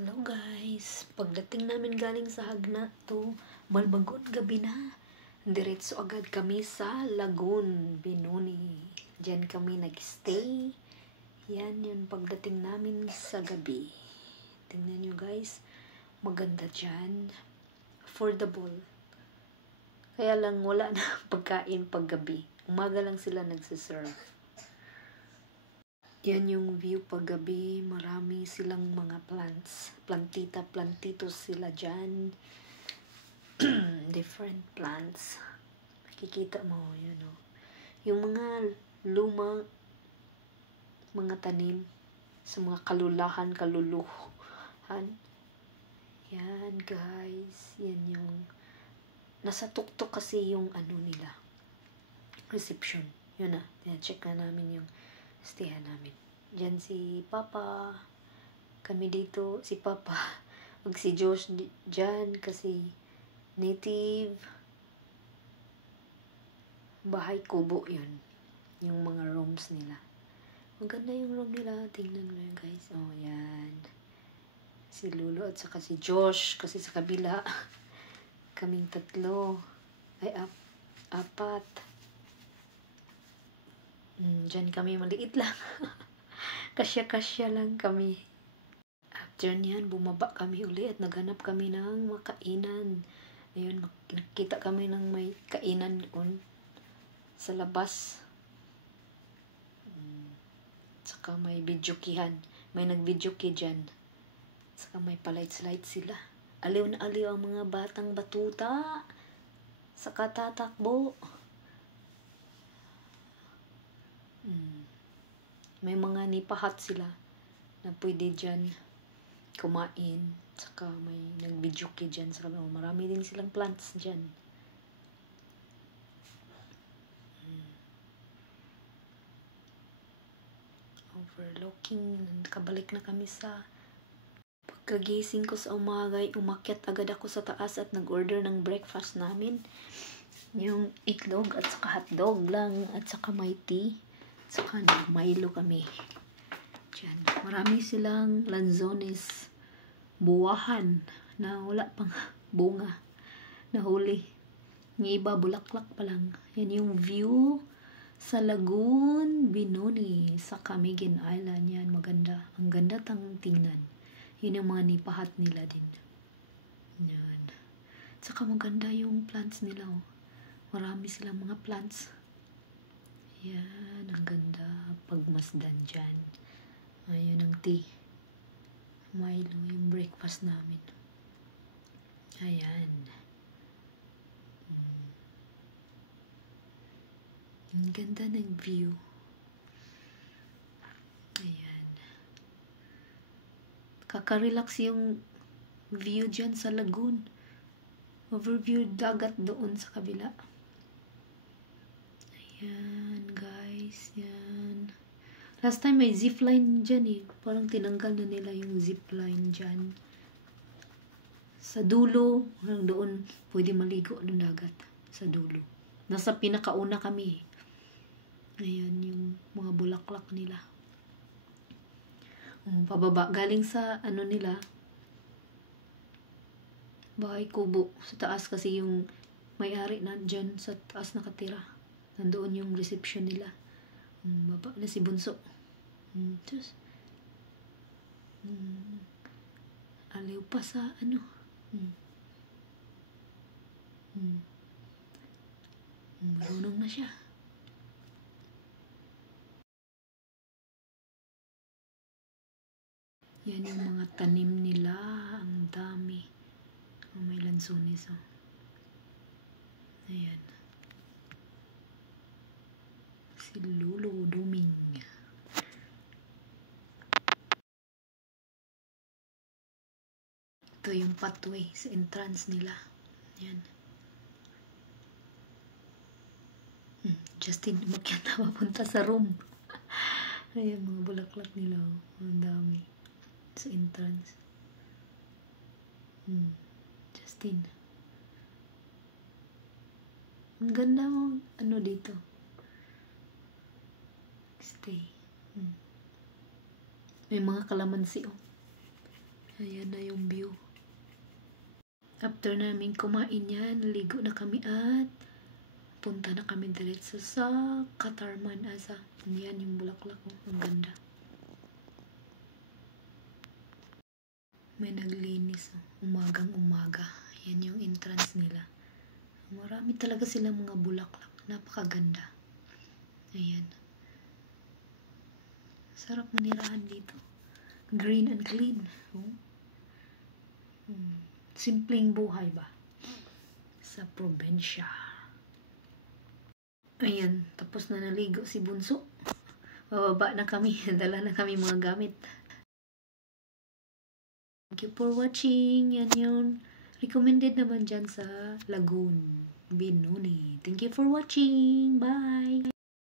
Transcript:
Hello guys, pagdating namin galing sa Hagna to Balbagon gabi na. Diretso agad kami sa Lagoon, Binoni. Diyan kami nag-stay. Yan yung pagdating namin sa gabi. Tingnan nyo guys, maganda dyan. Affordable. Kaya lang wala na pagkain paggabi. Umaga lang sila nagsiserve. Yan yung view paggabi. Marami silang mga plants. Plantitos sila dyan. Different plants. Makikita mo, yun o. Yung mga lumang mga tanim sa mga kaluluhan. Yan guys. Yan yung nasa tuktok kasi yung ano nila. Reception. Yun na. Check na namin yung stayan namin. Diyan si Papa. Kami dito, si Papa. Mag si Josh dyan kasi native. Bahay kubo yun. Yung mga rooms nila. Maganda yung room nila. Tingnan mo yun guys. Oh, yan. Si Lulu at saka si Josh. Kasi sa kabila, kaming tatlo. Ay, apat. Diyan kami maliit lang. Kasya-kasya lang kami. After niyan, bumaba kami uli at naghanap kami ng makainan. Ayun, nakita kami ng may kainan doon sa labas. Saka may videokihan. May nag-videoki dyan. Saka may palights-lights sila. Aliw na aliw ang mga batang batuta. Saka tatakbo. May mga nipahat sila na pwede dyan kumain. Saka may nag-videoke dyan. Saka marami din silang plants dyan. Overlooking. Nakabalik na kami sa pagkagising ko sa umaga. Umakyat agad ako sa taas at nag-order ng breakfast namin. Yung itlog at saka hotdog lang at saka may tea. Saka Milo kami. Diyan. Marami silang lanzones. Buwahan. Na wala pang bunga. Nahuli. Yung iba bulaklak pa lang. Yan yung view sa Lagoon, Binoni. Sa Camiguin Island. Yan. Maganda. Ang ganda tang tingnan. Yun yung mga nipahat nila din. Yan. Saka maganda yung plants nila. Oh. Marami silang mga plants. Yan, ang ganda. Pagmasdan dyan. Ayun ang tea. Milo, yung breakfast namin. Ayan. Ang ganda ng view. Ayan. Kakarelax yung view dyan sa lagoon. Overview dagat doon sa kabila. Ayan, guys. Yan. Last time may zipline dyan eh. Parang tinanggal na nila yung zipline dyan. Sa dulo, hanggang doon, pwede maligo ng dagat. Sa dulo. Nasa pinakauna kami. Ayan, yung mga bulaklak nila. Pababa. Galing sa, ano nila, bahay kubo. Sa taas kasi yung may-ari na dyan sa taas nakatira. Nandoon yung reception nila. Baba na si Bunso. Just, aliw pa sa ano. Marunong na siya. Yan yung mga tanim nila. Ang dami. May lansones. Oh. Ayan. Si Lolo Duming. Ito yung pathway sa entrance nila. Yan. Justin, umakyat na papunta sa room. Ayan, mga bulaklak nila. Ang dami. Sa entrance. Justin. Ang ganda mo. Ano dito? Stay. May mga kalamansi, oh. Ayan na yung view. After namin kumain yan, naligo na kami at punta na kami diretso sa Katarman Asa. Yan yung bulaklak. Ang ganda. May naglinis. Umagang umaga. Yan yung entrance nila. Marami talaga silang mga bulaklak. Napakaganda. Ayan. Sarap manirahan dito. Green and clean. Simpleng buhay ba? Sa probinsya. Ayan. Tapos na naligo si Bunso. Bababa na kami. Dala na kami mga gamit. Thank you for watching. Yan yun. Recommended naman dyan sa Lagoon, Binoni. Thank you for watching. Bye!